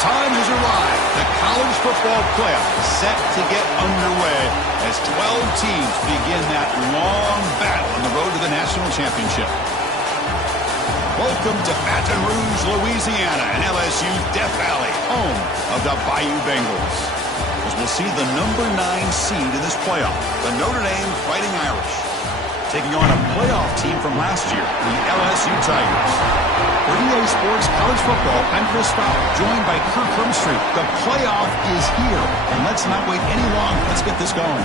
time has arrived. The college football playoff is set to get underway as 12 teams begin that long battle on the road to the national championship. Welcome to Baton Rouge, Louisiana, and LSU's Death Valley, home of the Bayou Bengals. As we'll see the number 9 seed in this playoff, the Notre Dame Fighting Irish, taking on a playoff team from last year, the LSU Tigers. For EA Sports College Football, I'm Chris Fowler, joined by Kirk Hermstreet. The playoff is here, and let's not wait any longer. Let's get this going.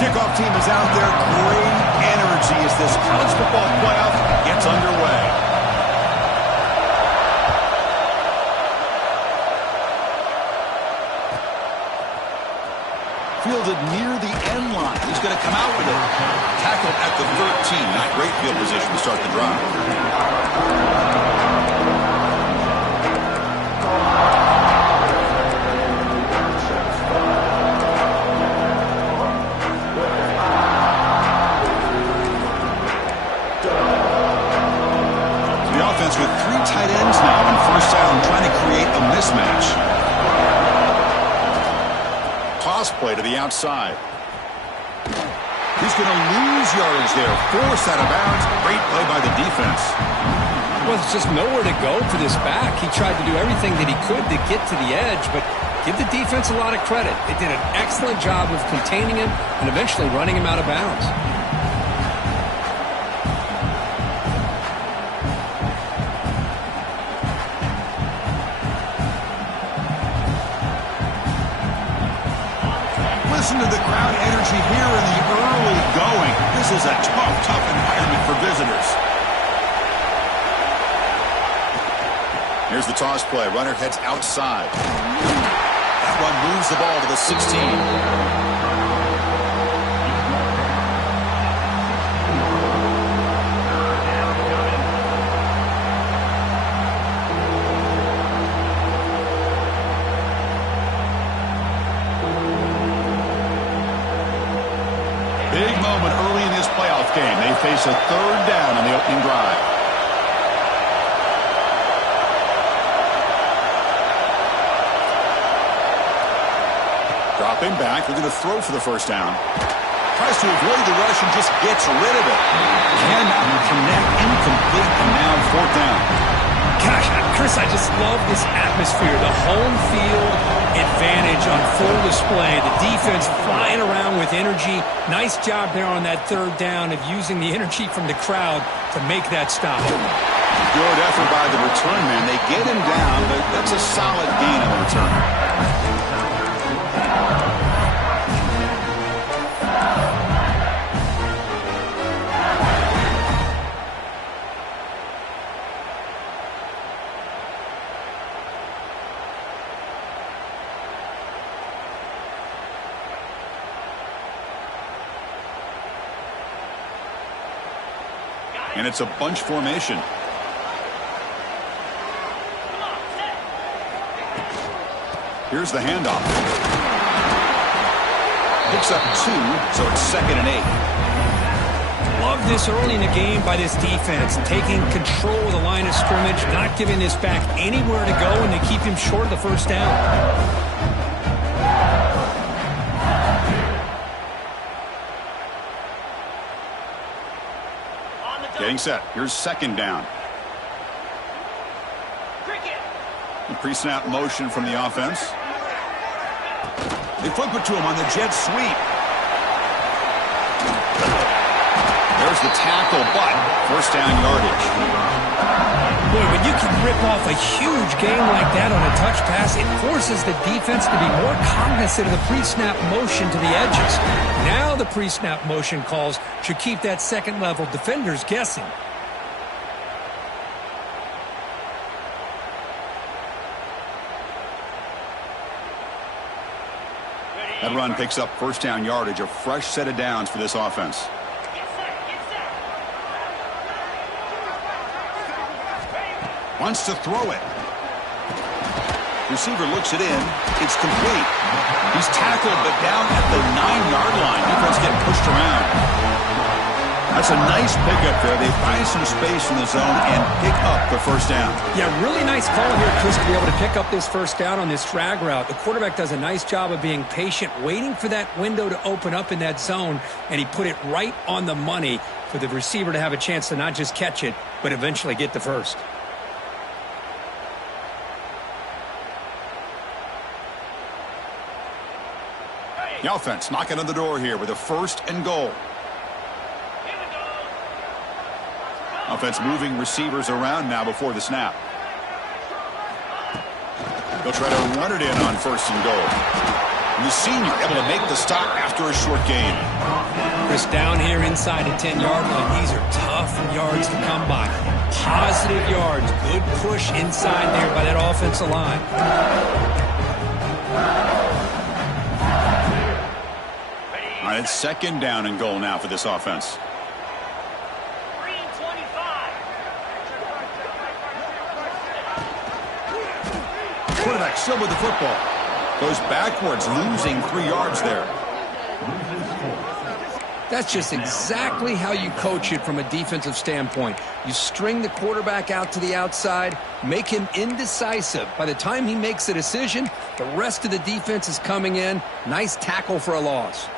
Kickoff team is out there. Great energy as this college football playoff gets underway. Fielded near the end line. He's going to come out with it. Tackled at the 13. Not great field position to start the drive. With 3 tight ends now on first down, trying to create a mismatch. Toss play to the outside. He's going to lose yardage there. Forced out of bounds. Great play by the defense. Well, there's just nowhere to go for this back. He tried to do everything that he could to get to the edge, but give the defense a lot of credit. They did an excellent job of containing him and eventually running him out of bounds. Listen to the crowd energy here in the early going. This is a tough environment for visitors. Here's the toss play. Runner heads outside. That one moves the ball to the 16. Big moment early in this playoff game. They face a third down on the opening drive. Dropping back. They're going to throw for the first down. Tries to avoid the rush and just gets rid of it. Cannot connect. Incomplete, and now 4th down. Gosh, Chris, I just love this atmosphere. The home field advantage on full display. The defense flying around with energy. Nice job there on that 3rd down of using the energy from the crowd to make that stop. Good effort by the return man. They get him down, but that's a solid gain on the return. And it's a bunch formation. Here's the handoff. Picks up 2, so it's 2nd and 8. Love this early in the game by this defense, taking control of the line of scrimmage, not giving this back anywhere to go, and they keep him short of the first down. Getting set. Here's 2nd down. The pre-snap motion from the offense. They flip it to him on the jet sweep. There's the tackle, but first down yardage. Boy, when you can rip off a huge game like that on a touch pass, it forces the defense to be more cognizant of the pre-snap motion to the edges. Now the pre-snap motion calls should keep that second-level defenders guessing. That run picks up first down yardage, a fresh set of downs for this offense. Wants to throw it. Receiver looks it in. It's complete. He's tackled, but down at the 9-yard line. Defense getting pushed around. That's a nice pickup there. They find some space in the zone and pick up the first down. Yeah, really nice call here, Chris, to be able to pick up this first down on this drag route. The quarterback does a nice job of being patient, waiting for that window to open up in that zone, and he put it right on the money for the receiver to have a chance to not just catch it, but eventually get the first. The offense knocking on the door here with a 1st and goal. Offense moving receivers around now before the snap. They'll try to run it in on 1st and goal. And the senior able to make the stop after a short gain. Chris, down here inside the 10-yard line, these are tough yards to come by. Positive yards, good push inside there by that offensive line. All right, it's 2nd down and goal now for this offense. Quarterback still with the football. Goes backwards, losing 3 yards there. That's just exactly how you coach it from a defensive standpoint. You string the quarterback out to the outside, make him indecisive. By the time he makes a decision, the rest of the defense is coming in. Nice tackle for a loss.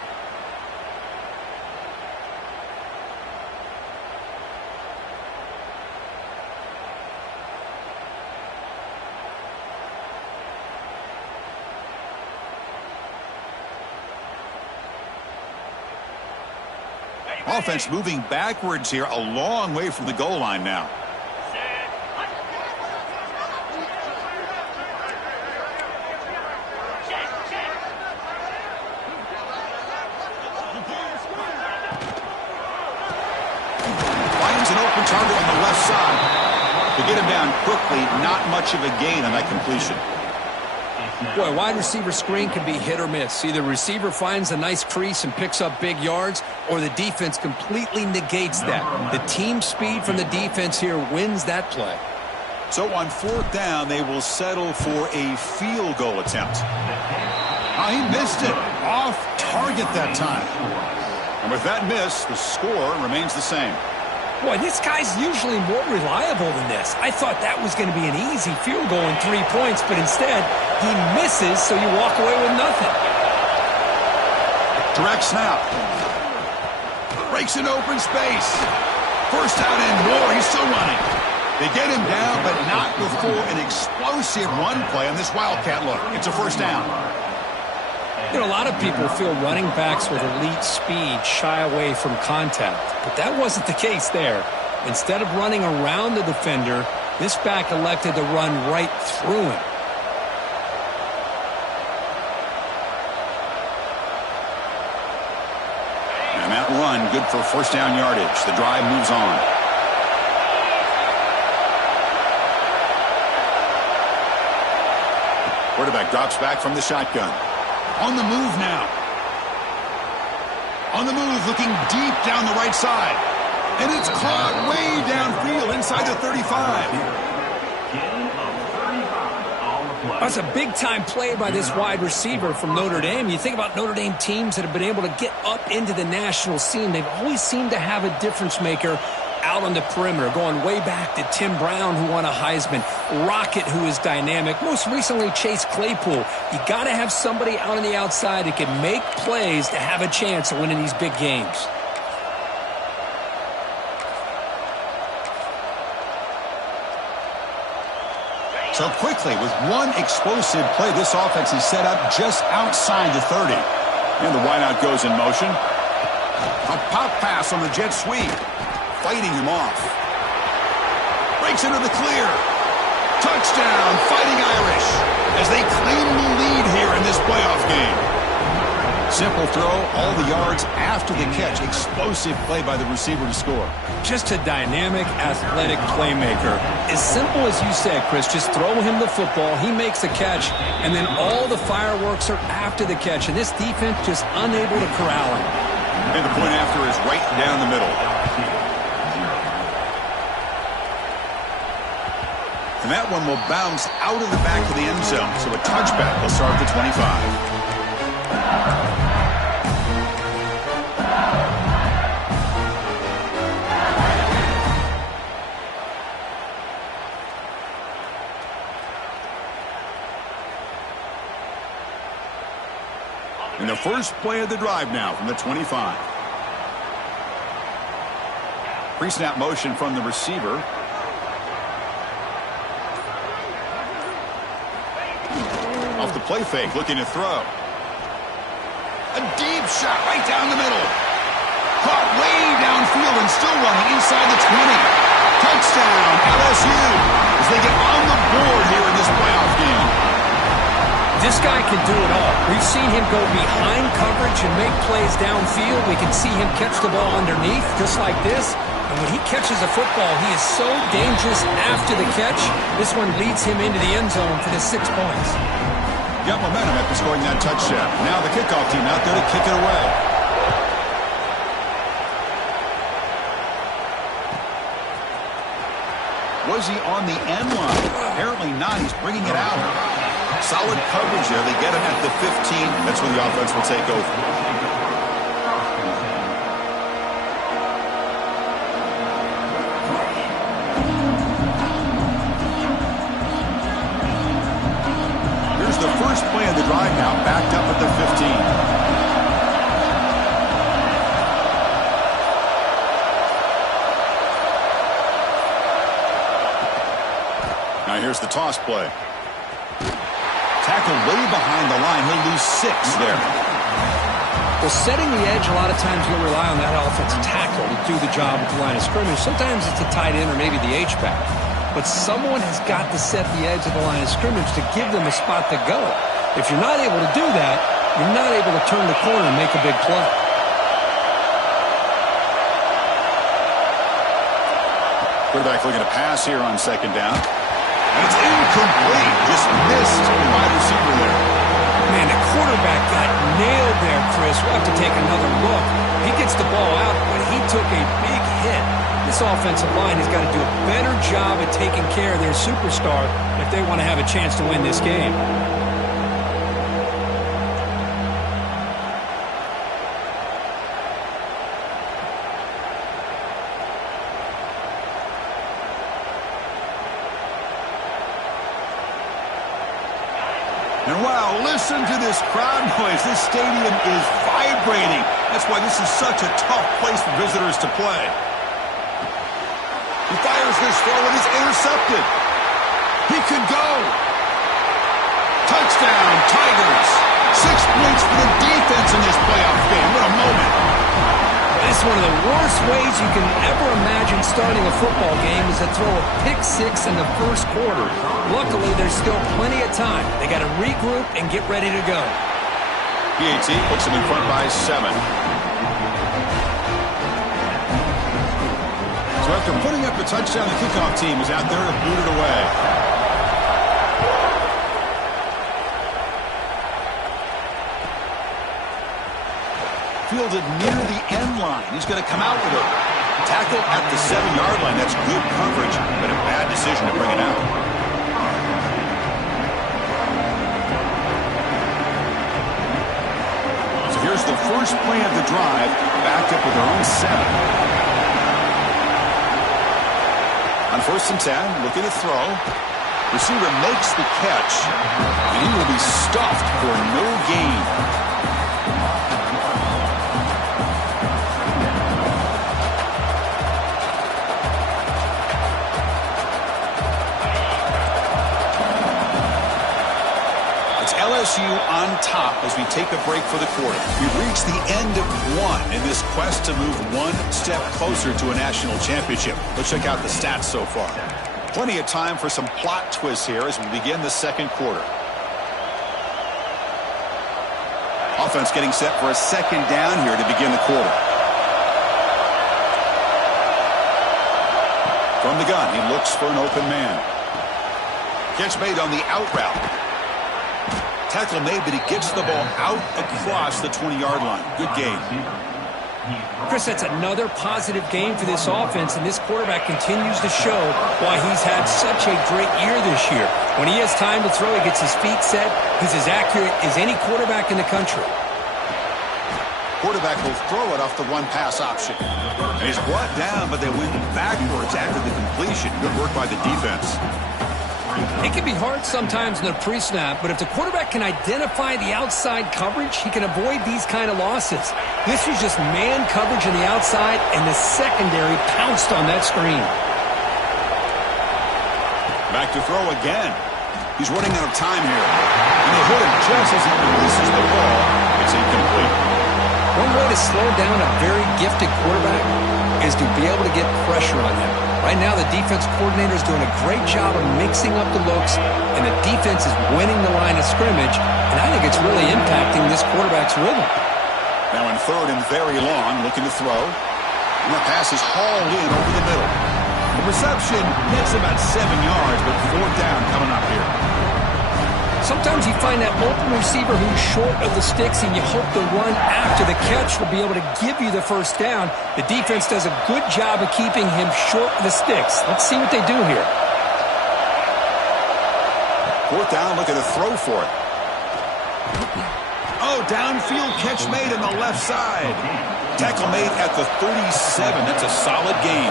Offense moving backwards here, a long way from the goal line now. Finds an open target on the left side. To get him down quickly, not much of a gain on that completion. Boy, wide receiver screen can be hit or miss. Either receiver finds a nice crease and picks up big yards, or the defense completely negates that. The team speed from the defense here wins that play. So on 4th down, they will settle for a field goal attempt. He missed it. Off target that time. And with that miss, the score remains the same. Boy, this guy's usually more reliable than this. I thought that was going to be an easy field goal in 3 points, but instead, he misses, so you walk away with nothing. Direct snap. Breaks an open space. First out and more. He's still running. They get him down, but not before an explosive run play on this Wildcat look. It's a first down. You know, a lot of people feel running backs with elite speed shy away from contact, but that wasn't the case there. Instead of running around the defender, this back elected to run right through him. And that run, good for first down yardage. The drive moves on. Quarterback drops back from the shotgun. On the move now. On the move, looking deep down the right side. And it's caught way downfield inside the 35. That's a big-time play by this wide receiver from Notre Dame. You think about Notre Dame teams that have been able to get up into the national scene. They've always seemed to have a difference maker out on the perimeter, going way back to Tim Brown, who won a Heisman, Rocket, who is dynamic, most recently Chase Claypool. You got to have somebody out on the outside that can make plays to have a chance of winning these big games. So quickly, with one explosive play, this offense is set up just outside the 30. And the wideout goes in motion. A pop pass on the jet sweep. Fighting him off. Breaks into the clear. Touchdown, Fighting Irish, as they claim the lead here in this playoff game. Simple throw, all the yards after the catch. Explosive play by the receiver to score. Just a dynamic, athletic playmaker. As simple as you said, Chris, just throw him the football, he makes the catch, and then all the fireworks are after the catch. And this defense just unable to corral him. And the point after is right down the middle. And that one will bounce out of the back of the end zone. So a touchback will start at the 25. And the first play of the drive now from the 25. Pre-snap motion from the receiver. Off the play fake, looking to throw. A deep shot right down the middle. Caught way downfield and still running inside the 20. Touchdown, LSU, as they get on the board here in this playoff game. This guy can do it all. We've seen him go behind coverage and make plays downfield. We can see him catch the ball underneath, just like this. And when he catches a football, he is so dangerous after the catch. This one leads him into the end zone for the 6 points. Got momentum after scoring that touchdown. Now the kickoff team out there to kick it away. Was he on the end line? Apparently not. He's bringing it out. Solid coverage there. They get him at the 15. That's where the offense will take over. Here's the first play of the drive now, backed up at the 15. Now here's the toss play. Tackle way behind the line. He'll lose 6 there. Well, setting the edge, a lot of times you'll rely on that offensive tackle to do the job at the line of scrimmage. Sometimes it's a tight end or maybe the H-back. But someone has got to set the edge of the line of scrimmage to give them a spot to go. If you're not able to do that, you're not able to turn the corner and make a big play. Quarterback looking to pass here on second down. And it's incomplete. Just missed the wide receiver there. Man, the quarterback got nailed there, Chris. We'll have to take another look. He gets the ball out, but he took a big hit. This offensive line has got to do a better job at taking care of their superstar if they want to have a chance to win this game. And wow, listen to this crowd noise. This stadium is vibrating. That's why this is such a tough place for visitors to play. He fires this forward. It's intercepted. He could go. Touchdown, Tigers. 6 points for the defense in this playoff game. What a moment. It's one of the worst ways you can ever imagine starting a football game is to throw a pick-6 in the first quarter. Luckily, there's still plenty of time. They got to regroup and get ready to go. PAT puts them in front by 7. So after putting up a touchdown, the kickoff team is out there to boot it away. Fielded near the end line. He's going to come out with it. Tackle at the 7-yard line. That's good coverage, but a bad decision to bring it out. So here's the first play of the drive, backed up with their own 7. On 1st and 10, looking to throw. Receiver makes the catch, and he will be stuffed for no gain. LSU on top as we take a break for the quarter. We've reached the end of 1 in this quest to move 1 step closer to a national championship. Let's check out the stats so far. Plenty of time for some plot twists here as we begin the second quarter. Offense getting set for a second down here to begin the quarter. From the gun, he looks for an open man. Catch made on the out route. Tackle made, but he gets the ball out across the 20-yard line. Good game. Chris, that's another positive game for this offense, and this quarterback continues to show why he's had such a great year this year. When he has time to throw, he gets his feet set. He's as accurate as any quarterback in the country. Quarterback will throw it off the one-pass option. And he's brought down, but they went backwards after the completion. Good work by the defense. It can be hard sometimes in the pre-snap, but if the quarterback can identify the outside coverage, he can avoid these kind of losses. This was just man coverage on the outside, and the secondary pounced on that screen. Back to throw again. He's running out of time here. And they hit him just as he releases the ball. It's incomplete. One way to slow down a very gifted quarterback is to be able to get pressure on him. Right now, the defense coordinator is doing a great job of mixing up the looks, and the defense is winning the line of scrimmage, and I think it's really impacting this quarterback's rhythm. Now in third and very long, looking to throw. And the pass is hauled in over the middle. The reception gets about 7 yards, but fourth down coming up here. Sometimes you find that open receiver who's short of the sticks, and you hope the run after the catch will be able to give you the first down. The defense does a good job of keeping him short of the sticks. Let's see what they do here. Fourth down, looking to throw for it. Oh, downfield catch made on the left side. Tackle made at the 37. That's a solid game.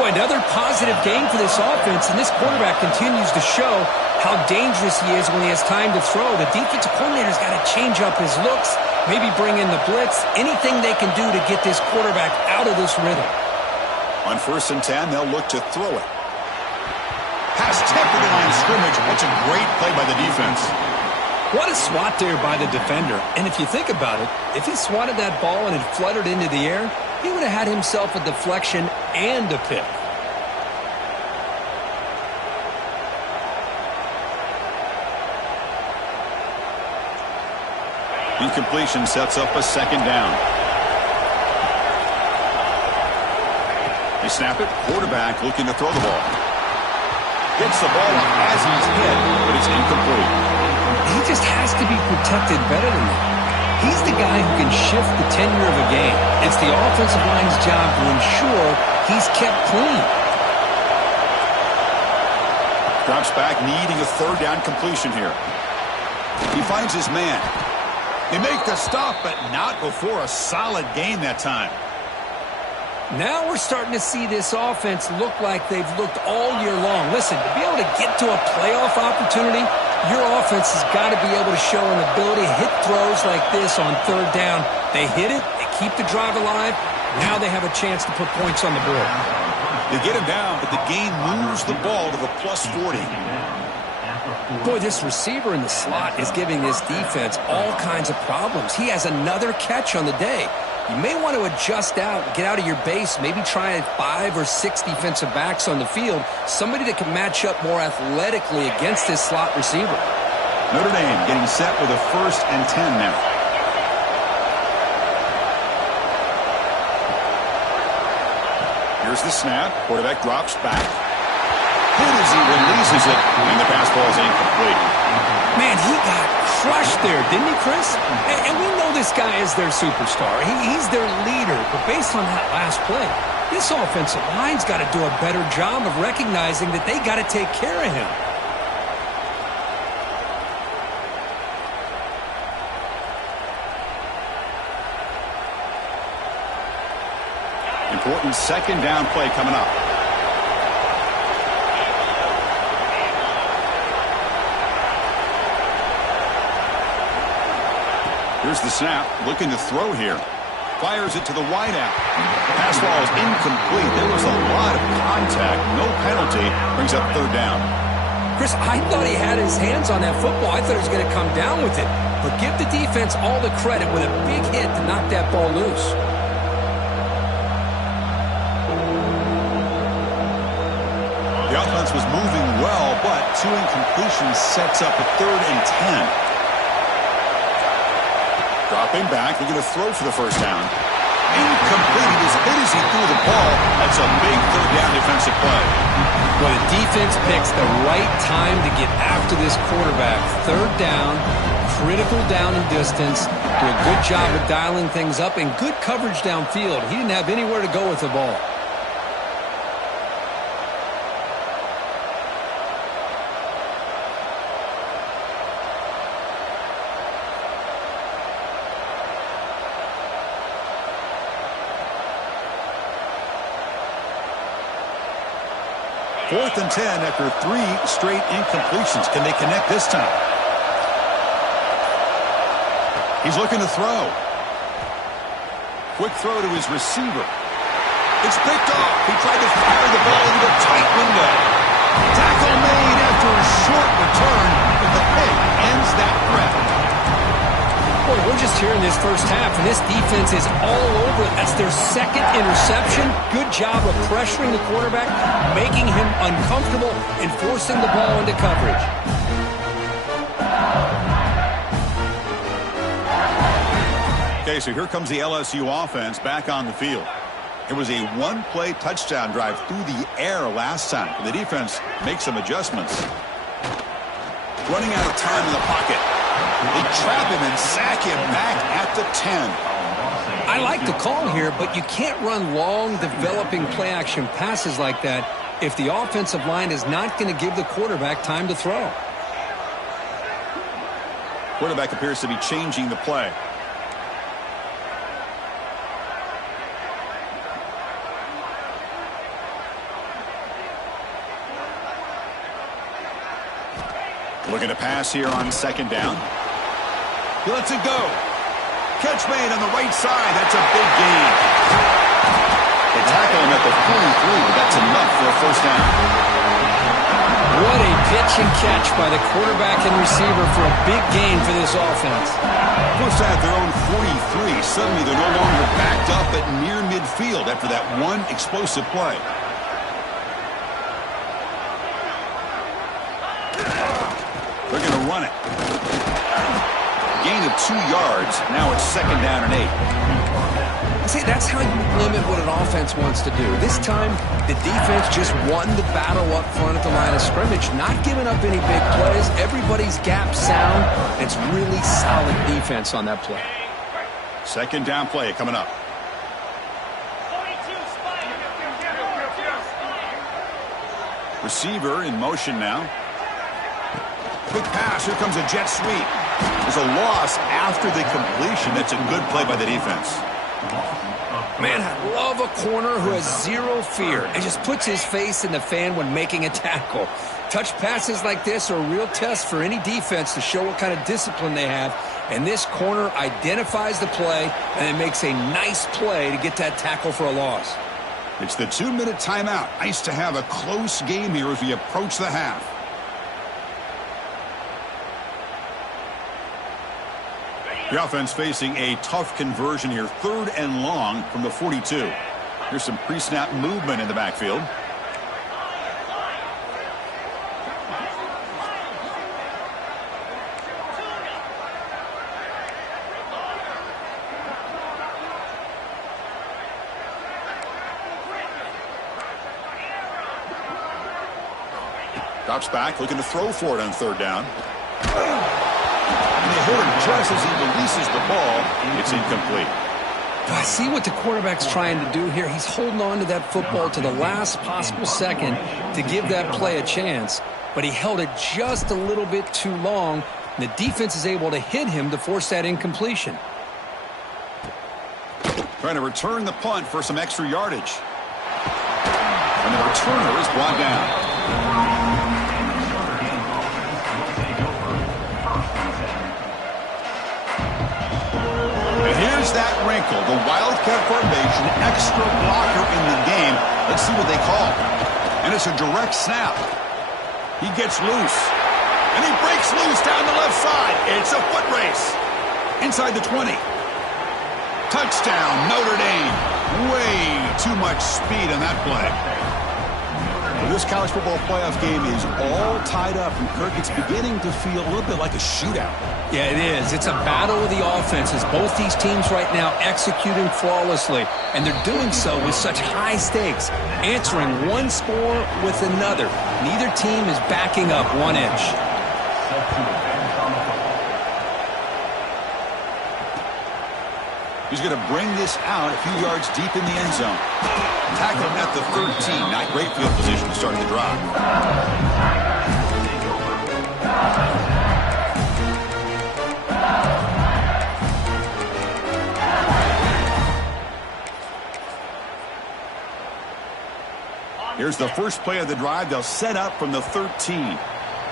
Boy, another positive game for this offense, and this quarterback continues to show how dangerous he is when he has time to throw. The defensive coordinator's got to change up his looks, maybe bring in the blitz, anything they can do to get this quarterback out of this rhythm. On 1st and 10, they'll look to throw it. Pass tackled the line of scrimmage. That's a great play by the defense. What a swat there by the defender. And if you think about it, if he swatted that ball and it fluttered into the air, he would have had himself a deflection and a pick. Incompletion sets up a second down. They snap it. Quarterback looking to throw the ball. Gets the ball up as he's hit, but it's incomplete. He just has to be protected better than that. He's the guy who can shift the tenure of a game. It's the offensive line's job to ensure he's kept clean. Drops back, needing a third down completion here. He finds his man. They make the stop, but not before a solid gain that time. Now we're starting to see this offense look like they've looked all year long. Listen, to be able to get to a playoff opportunity, your offense has got to be able to show an ability to hit throws like this on third down. They hit it, they keep the drive alive. Now they have a chance to put points on the board. They get him down, but the game moves the ball to the plus 40. Boy, this receiver in the slot is giving this defense all kinds of problems. He has another catch on the day. You may want to adjust out, get out of your base, maybe try 5 or 6 defensive backs on the field, somebody that can match up more athletically against this slot receiver. Notre Dame getting set with a 1st and 10 now. Here's the snap. Quarterback drops back. Hit as he releases it, and the pass ball is incomplete. Man, he got crushed there, didn't he, Chris? And we know this guy is their superstar. He's their leader. But based on that last play, this offensive line's got to do a better job of recognizing that they got to take care of him. Important second down play coming up. Here's the snap, looking to throw here. Fires it to the wideout. Pass ball is incomplete. There was a lot of contact. No penalty. Brings up third down. Chris, I thought he had his hands on that football. I thought he was going to come down with it. But give the defense all the credit with a big hit to knock that ball loose. The offense was moving well, but 2 incompletions sets up a 3rd and 10. Dropping back, looking to throw for the first down. Incomplete. He was hit as he threw the ball. That's a big third down defensive play. Well, the defense picks the right time to get after this quarterback. Third down, critical down and distance. Do a good job of dialing things up and good coverage downfield. He didn't have anywhere to go with the ball. Fourth and 10 after 3 straight incompletions. Can they connect this time? He's looking to throw. Quick throw to his receiver. It's picked off. He tried to fire the ball into a tight window. Tackle made after a short return, but the pick ends that threat. Boy, we're just here in this first half, and this defense is all over it. That's their second interception. Good job of pressuring the quarterback, making him uncomfortable, and forcing the ball into coverage. Okay, so here comes the LSU offense back on the field. It was a one-play touchdown drive through the air last time. The defense makes some adjustments. Running out of time in the pocket. They trap him and sack him back at the 10. I like the call here, but you can't run long, developing play-action passes like that if the offensive line is not going to give the quarterback time to throw. Quarterback appears to be changing the play. Looking to pass here on second down. He lets it go. Catch made on the right side. That's a big gain. They tackle him at the 43, but that's enough for a first down. What a pitch and catch by the quarterback and receiver for a big gain for this offense. First at their own 43. Suddenly they're no longer backed up at near midfield after that one explosive play. They're going to run it. Gain of 2 yards. Now it's second down and 8. See, that's how you limit what an offense wants to do. This time, the defense just won the battle up front at the line of scrimmage, not giving up any big plays. Everybody's gap sound. It's really solid defense on that play. Second down play coming up. Receiver in motion now. Quick pass. Here comes a jet sweep. There's a loss after the completion. That's a good play by the defense. Man, I love a corner who has zero fear and just puts his face in the fan when making a tackle. Touch passes like this are a real test for any defense to show what kind of discipline they have. And this corner identifies the play and it makes a nice play to get that tackle for a loss. It's the 2-minute timeout. Nice to have a close game here as we approach the half. The offense facing a tough conversion here. 3rd and long from the 42. Here's some pre-snap movement in the backfield. Drops back, looking to throw for it on 3rd down. And they hold him just as he releases the ball. It's incomplete. I see what the quarterback's trying to do here. He's holding on to that football to the last possible second to give that play a chance. But he held it just a little bit too long. And the defense is able to hit him to force that incompletion. Trying to return the punt for some extra yardage. And the returner is brought down. That wrinkle, the Wildcat formation, extra blocker in the game. Let's see what they call. And it's a direct snap. He gets loose. And he breaks loose down the left side. It's a foot race. Inside the 20. Touchdown, Notre Dame. Way too much speed on that play. This college football playoff game is all tied up, and Kirk, it's beginning to feel a little bit like a shootout. Yeah, it is. It's a battle of the offenses. Both these teams right now executing flawlessly, and they're doing so with such high stakes, answering one score with another. Neither team is backing up 1 inch. He's going to bring this out a few yards deep in the end zone. Tackle at the 13. Not great field position to start the drive. Here's the first play of the drive. They'll set up from the 13.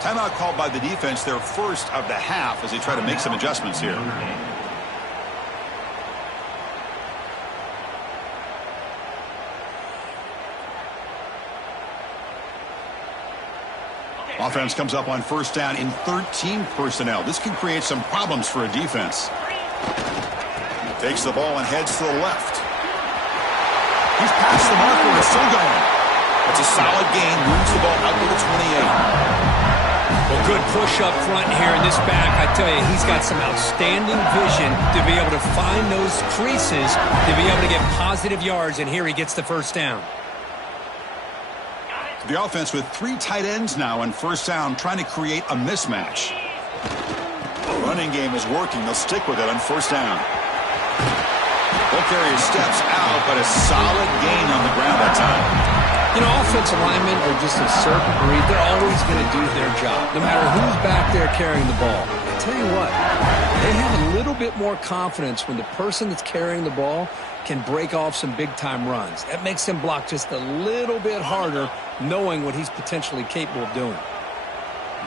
Timeout called by the defense, their first of the half, as they try to make some adjustments here. Offense comes up on first down in 13 personnel. This can create some problems for a defense. Takes the ball and heads to the left. He's past the marker and still going. It's a solid gain. Moves the ball out to the 28. Well, good push up front here in this back. I tell you, he's got some outstanding vision to be able to find those creases, to be able to get positive yards, and here he gets the first down. The offense with 3 tight ends now on first down, trying to create a mismatch. The running game is working. They'll stick with it on first down. Ball carrier steps out, but a solid gain on the ground that time. You know, offensive linemen are just a certain breed. They're always going to do their job, no matter who's back there carrying the ball. I tell you what, they have a little bit more confidence when the person that's carrying the ball can break off some big-time runs. That makes them block just a little bit harder, knowing what he's potentially capable of doing.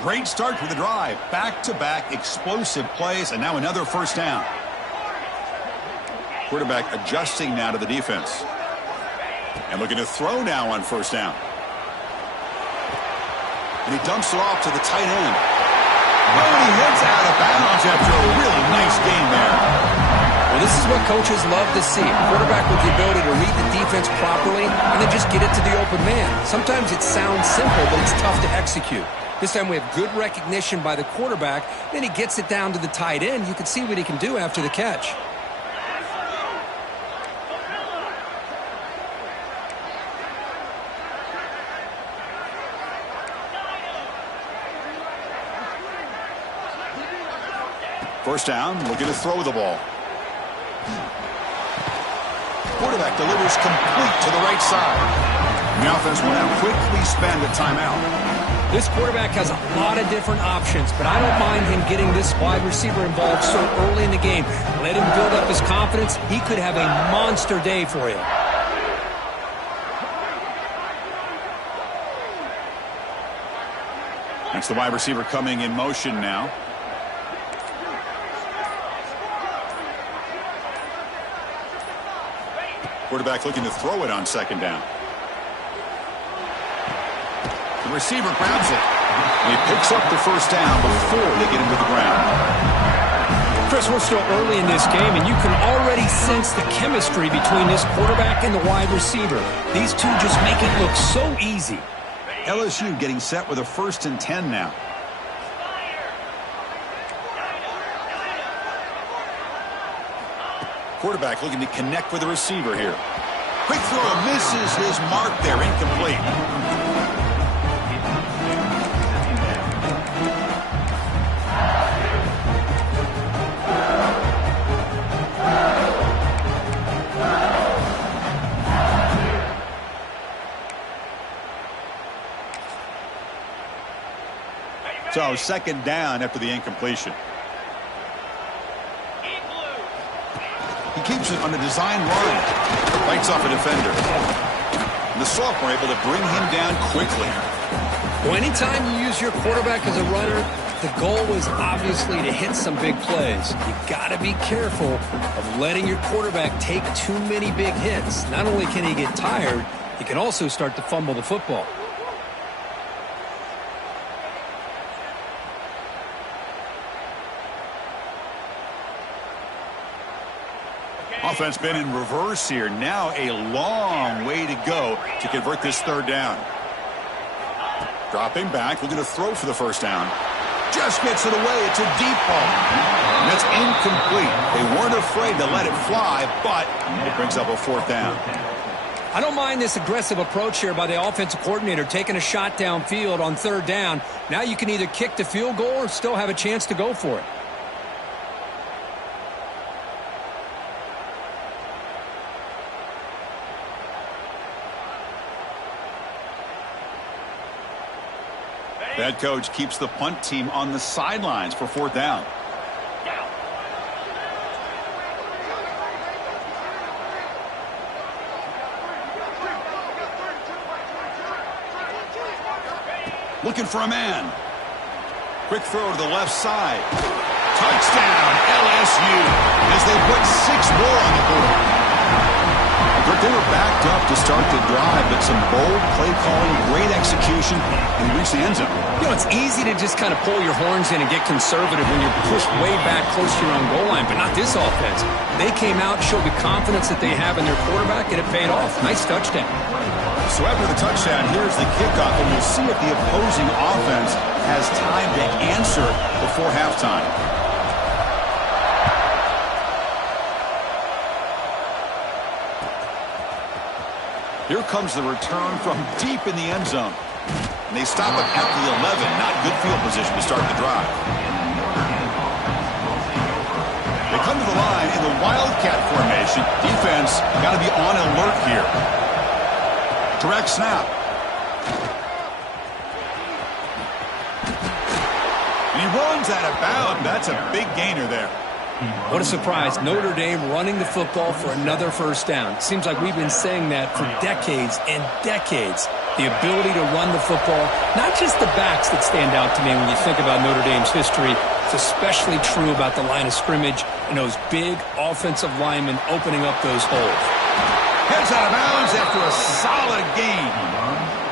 Great start to the drive. Back-to-back explosive plays, and now another first down. Quarterback adjusting now to the defense. And looking to throw now on first down. And he dumps it off to the tight end. Oh, and he heads out of bounds after a really nice gain there. Well, this is what coaches love to see. A quarterback with the ability to read the defense properly and then just get it to the open man. Sometimes it sounds simple, but it's tough to execute. This time we have good recognition by the quarterback. Then he gets it down to the tight end. You can see what he can do after the catch. First down, looking to throw the ball. Quarterback delivers complete to the right side. The offense will now quickly spend a timeout. This quarterback has a lot of different options, but I don't mind him getting this wide receiver involved so early in the game. Let him build up his confidence. He could have a monster day for you. That's the wide receiver coming in motion now. Quarterback looking to throw it on second down. The receiver grabs it. And he picks up the first down before they get him to the ground. Chris, we're still early in this game, and you can already sense the chemistry between this quarterback and the wide receiver. These two just make it look so easy. LSU getting set with a 1st and 10 now. Quarterback looking to connect with the receiver here. Quick throw, misses his mark there, incomplete. So second down after the incompletion. He keeps it on the design line. Fights off a defender. And the sophomore able to bring him down quickly. Well, anytime you use your quarterback as a runner, the goal is obviously to hit some big plays. You got to be careful of letting your quarterback take too many big hits. Not only can he get tired, he can also start to fumble the football. Offense been in reverse here. Now a long way to go to convert this third down. Dropping back, looking to throw for the first down. Just gets it away. It's a deep ball. And it's incomplete. They weren't afraid to let it fly, but it brings up a fourth down. I don't mind this aggressive approach here by the offensive coordinator, taking a shot downfield on third down. Now you can either kick the field goal or still have a chance to go for it. The head coach keeps the punt team on the sidelines for fourth down. Looking for a man. Quick throw to the left side. Touchdown, LSU, as they put 6 more on the board. They were backed up to start the drive, but some bold play calling, great execution, and reached the end zone. You know, it's easy to just kind of pull your horns in and get conservative when you're pushed way back close to your own goal line, but not this offense. They came out, showed the confidence that they have in their quarterback, and it paid off. Nice touchdown. So after the touchdown, here's the kickoff, and we'll see if the opposing offense has time to answer before halftime. Here comes the return from deep in the end zone. And they stop it at the 11. Not good field position to start the drive. They come to the line in the Wildcat formation. Defense got to be on alert here. Direct snap. And he runs out of bounds. That's a big gainer there. What a surprise. Notre Dame running the football for another first down. Seems like we've been saying that for decades and decades. The ability to run the football, not just the backs that stand out to me when you think about Notre Dame's history. It's especially true about the line of scrimmage and those big offensive linemen opening up those holes. Heads out of bounds after a solid gain.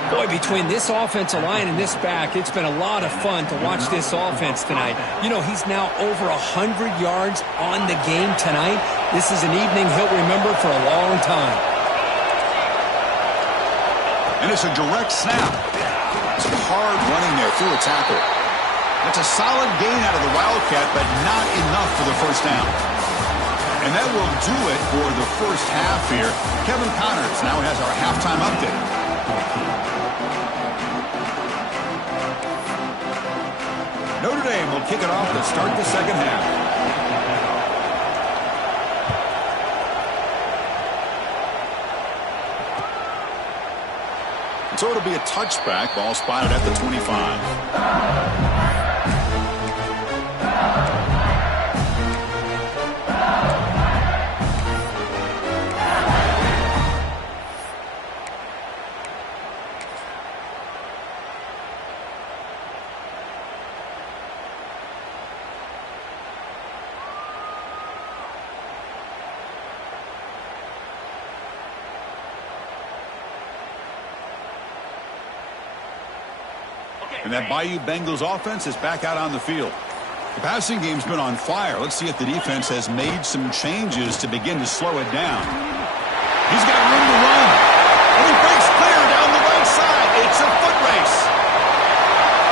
Boy, between this offensive line and this back, it's been a lot of fun to watch this offense tonight. You know, he's now over 100 yards on the game tonight. This is an evening he'll remember for a long time. And it's a direct snap. Some hard running there through a tackle. That's a solid gain out of the Wildcat, but not enough for the first down. And that will do it for the first half here. Kevin Connors now has our halftime update. Notre Dame will kick it off to start the second half. So it'll be a touchback. Ball spotted at the 25. And that Bayou Bengals offense is back out on the field. The passing game's been on fire. Let's see if the defense has made some changes to begin to slow it down. He's got room to run. And he breaks clear down the right side. It's a foot race.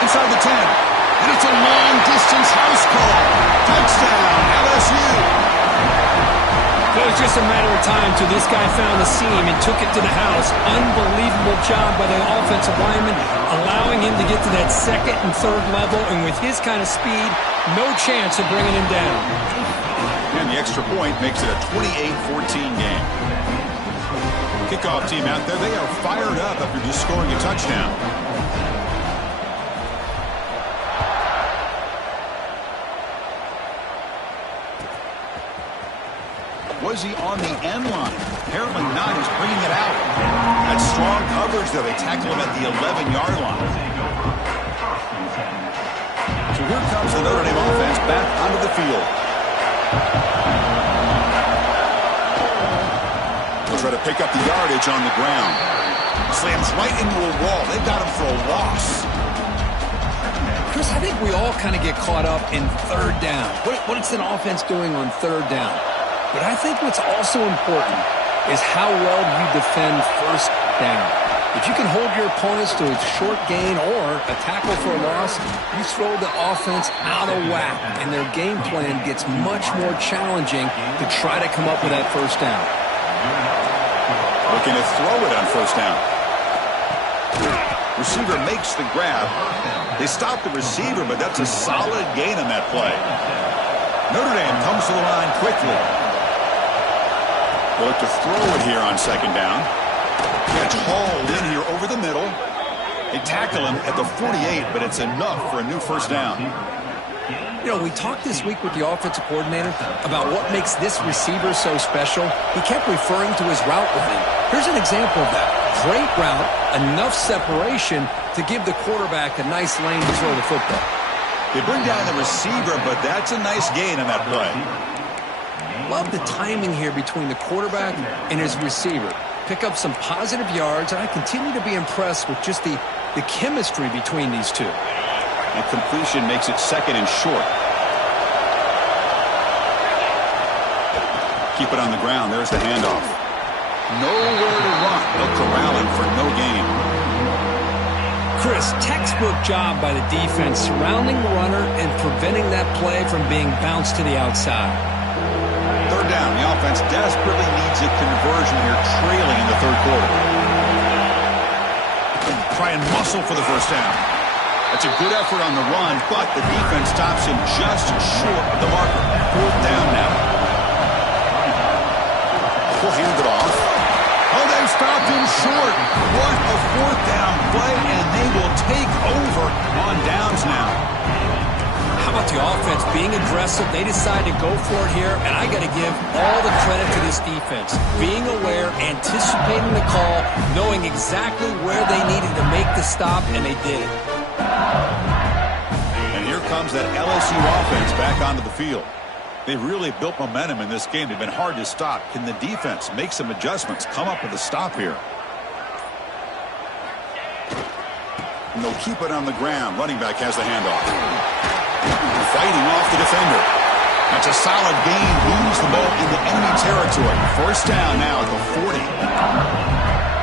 Inside the 10. And it's a long-distance house call. Touchdown, LSU. It was just a matter of time till this guy found the seam and took it to the house. Unbelievable job by the offensive lineman, allowing him to get to that second and third level. And with his kind of speed, no chance of bringing him down. And the extra point makes it a 28-14 game. Kickoff team out there, they are fired up after just scoring a touchdown. Was he on the end line? Apparently not. He's bringing it out. That's strong coverage, though. They tackle him at the 11-yard line. So here comes the Notre Dame offense back onto the field. They'll try to pick up the yardage on the ground. Slams right into a wall. They've got him for a loss. Chris, I think we all kind of get caught up in third down. What's an offense doing on third down? But I think what's also important is how well you defend first down. If you can hold your opponents to a short gain or a tackle for a loss, you throw the offense out of whack, and their game plan gets much more challenging to try to come up with that first down. Looking to throw it on first down. Receiver makes the grab. They stop the receiver, but that's a solid gain on that play. Notre Dame comes to the line quickly. They look to throw it here on second down. Gets hauled in here over the middle. They tackle him at the 48, but it's enough for a new first down. You know, we talked this week with the offensive coordinator about what makes this receiver so special. He kept referring to his route with him. Here's an example of that. Great route, enough separation to give the quarterback a nice lane to throw the football. They bring down the receiver, but that's a nice gain on that play. Love the timing here between the quarterback and his receiver. Pick up some positive yards, and I continue to be impressed with just the chemistry between these two. And completion makes it second and short. Keep it on the ground. There's the handoff. Nowhere to run. They'll corral him for no gain. Chris, textbook job by the defense surrounding the runner and preventing that play from being bounced to the outside. Third down. The offense desperately needs a conversion here, trailing in the third quarter. Try and muscle for the first down. That's a good effort on the run, but the defense stops him just short of the marker. Fourth down now. We'll hand it off. Oh, they stopped him short. What a fourth down play, and they will take over on downs now. How about the offense being aggressive? They decide to go for it here, and I got to give all the credit to this defense. Being aware, anticipating the call, knowing exactly where they needed to make the stop, and they did it. And here comes that LSU offense back onto the field. They've really built momentum in this game. They've been hard to stop. Can the defense make some adjustments, come up with a stop here? And they'll keep it on the ground. Running back has the handoff. Fighting off the defender. That's a solid gain. Moves the ball into enemy territory. First down now at the 40.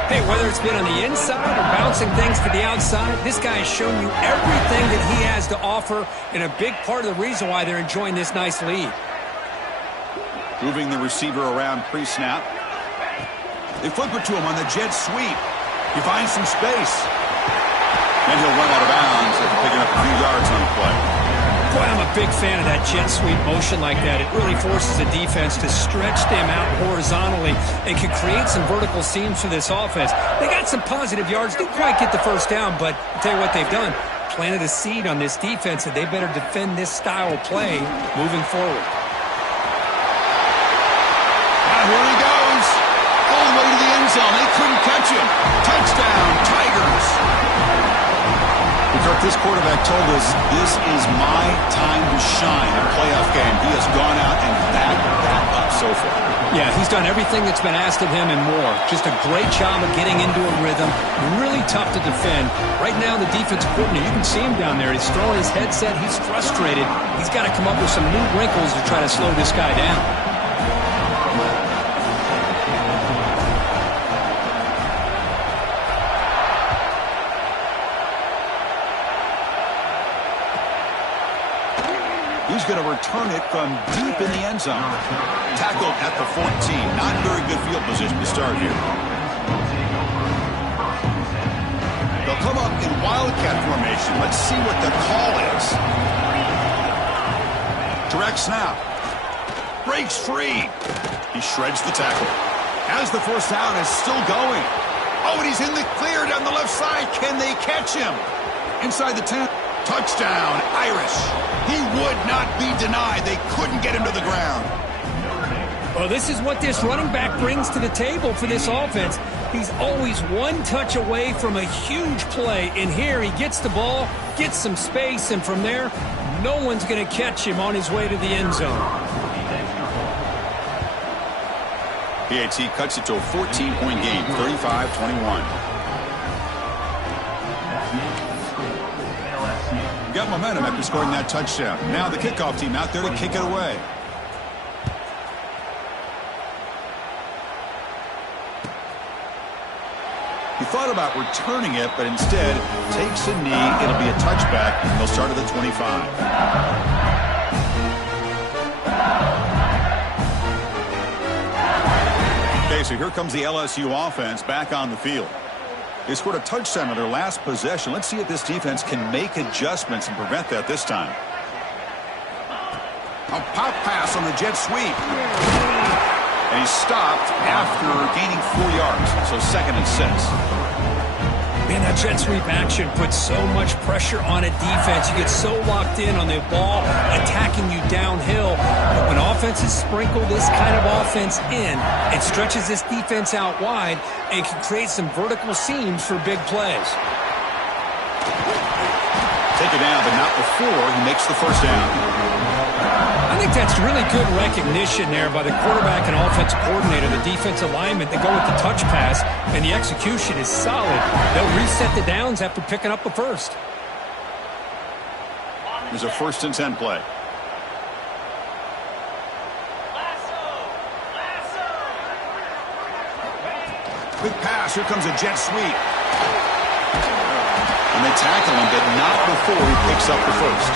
Hey, whether it's been on the inside or bouncing things to the outside, this guy has shown you everything that he has to offer, and a big part of the reason why they're enjoying this nice lead. Moving the receiver around pre-snap. They flip it to him on the jet sweep. He finds some space. And he'll run out of bounds after picking up a few yards on the play. Boy, I'm a big fan of that jet sweep motion like that. It really forces the defense to stretch them out horizontally and can create some vertical seams for this offense. They got some positive yards. Didn't quite get the first down, but I'll tell you what they've done. Planted a seed on this defense, and they better defend this style of play moving forward. Here he goes. All the way to the end zone. They couldn't catch him. Touchdown, Tigers. Kirk, this quarterback told us this is my time to shine in a playoff game. He has gone out and backed that up so far. Yeah, he's done everything that's been asked of him and more. Just a great job of getting into a rhythm. Really tough to defend. Right now, the defensive coordinator, you can see him down there. He's throwing his headset. He's frustrated. He's got to come up with some new wrinkles to try to slow this guy down. He's going to return it from deep in the end zone. Tackled at the 14. Not very good field position to start here. They'll come up in wildcat formation. Let's see what the call is. Direct snap. Breaks free. He shreds the tackle. As the first down is still going. Oh, and he's in the clear down the left side. Can they catch him? Inside the 10. Touchdown, Irish. He would not be denied. They couldn't get him to the ground. Well, this is what this running back brings to the table for this offense. He's always one touch away from a huge play. And here he gets the ball, gets some space, and from there, no one's going to catch him on his way to the end zone. PAT cuts it to a 14-point game, 35-21. Got momentum after scoring that touchdown. Now the kickoff team out there to kick it away. He thought about returning it, but instead takes a knee. It'll be a touchback, and they'll start at the 25. Okay, so here comes the LSU offense back on the field. They scored a touchdown on their last possession. Let's see if this defense can make adjustments and prevent that this time. A pop pass on the jet sweep. And he's stopped after gaining 4 yards. So 2nd and 6. Man, that jet sweep action puts so much pressure on a defense. You get so locked in on the ball attacking you downhill. But when offenses sprinkle this kind of offense in, it stretches this defense out wide and can create some vertical seams for big plays. Take it down, but not before he makes the first down. I think that's really good recognition there by the quarterback and offensive coordinator, the defensive lineman, to go with the touch pass, and the execution is solid. They'll reset the downs after picking up the first. There's a 1st and 10 play. Quick pass. Here comes a jet sweep. And they tackle him, but not before he picks up the first.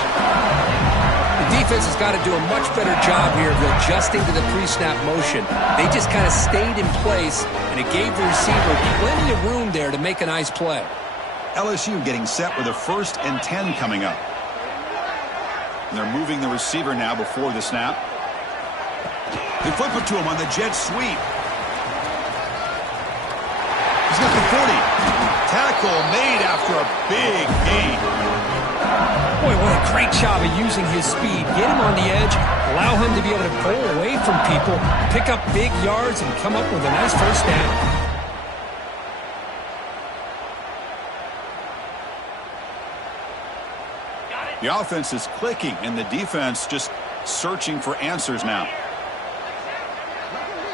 The defense has got to do a much better job here of adjusting to the pre-snap motion. They just kind of stayed in place, and it gave the receiver plenty of room there to make a nice play. LSU getting set with a 1st and 10 coming up. And they're moving the receiver now before the snap. They flip it to him on the jet sweep. He's got the 40. Tackle made after a big gain. Boy, what a great job of using his speed. Get him on the edge, allow him to be able to pull away from people, pick up big yards, and come up with a nice first down. The offense is clicking, and the defense just searching for answers now.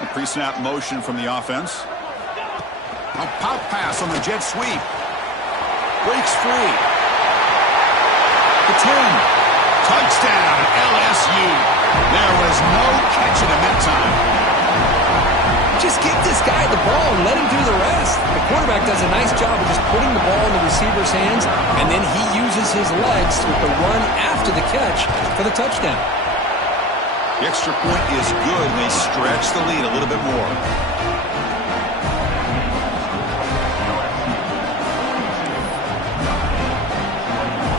A pre-snap motion from the offense. A pop pass on the jet sweep. Breaks free. The 10. Touchdown, LSU. There was no catching him that time. Just give this guy the ball and let him do the rest. The quarterback does a nice job of just putting the ball in the receiver's hands, and then he uses his legs with the run after the catch for the touchdown. The extra point is good, and they stretch the lead a little bit more.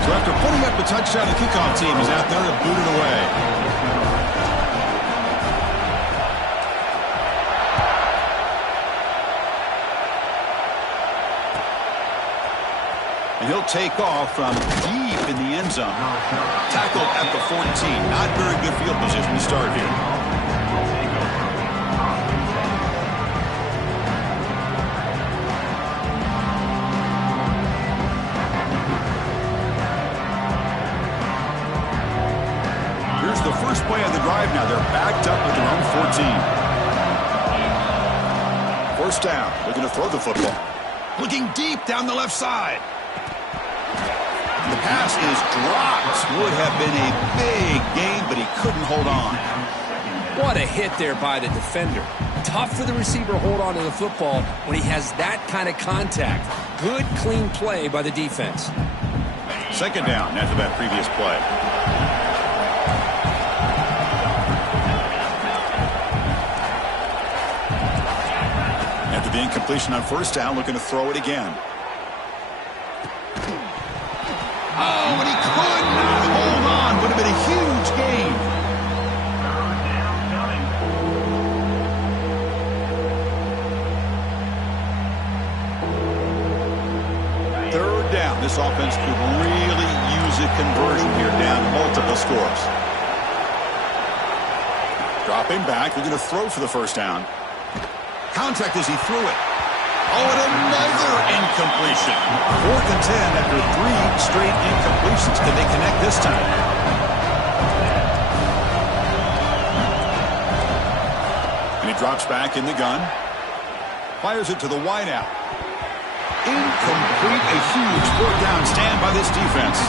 So after putting up the touchdown, the kickoff team is out there to boot it away. And he'll take off from deep in the end zone. Tackled at the 14. Not very good field position to start here. Here's the first play of the drive now. They're backed up at their own 14. First down. They're going to throw the football. Looking deep down the left side. The pass is dropped. Would have been a big gain, but he couldn't hold on. What a hit there by the defender. Tough for the receiver to hold on to the football when he has that kind of contact. Good, clean play by the defense. Second down after that previous play. After the incompletion on first down, looking to throw it again. Oh, and he could not hold on. Would have been a huge gain. Third down. This offense could really use a conversion here, down multiple scores. Dropping back. They're going to throw for the first down. Contact as he threw it. Oh, and another incompletion. 4th and 10 after 3 straight incompletions. Can they connect this time? And he drops back in the gun. Fires it to the wideout. Incomplete. A huge 4th down stand by this defense.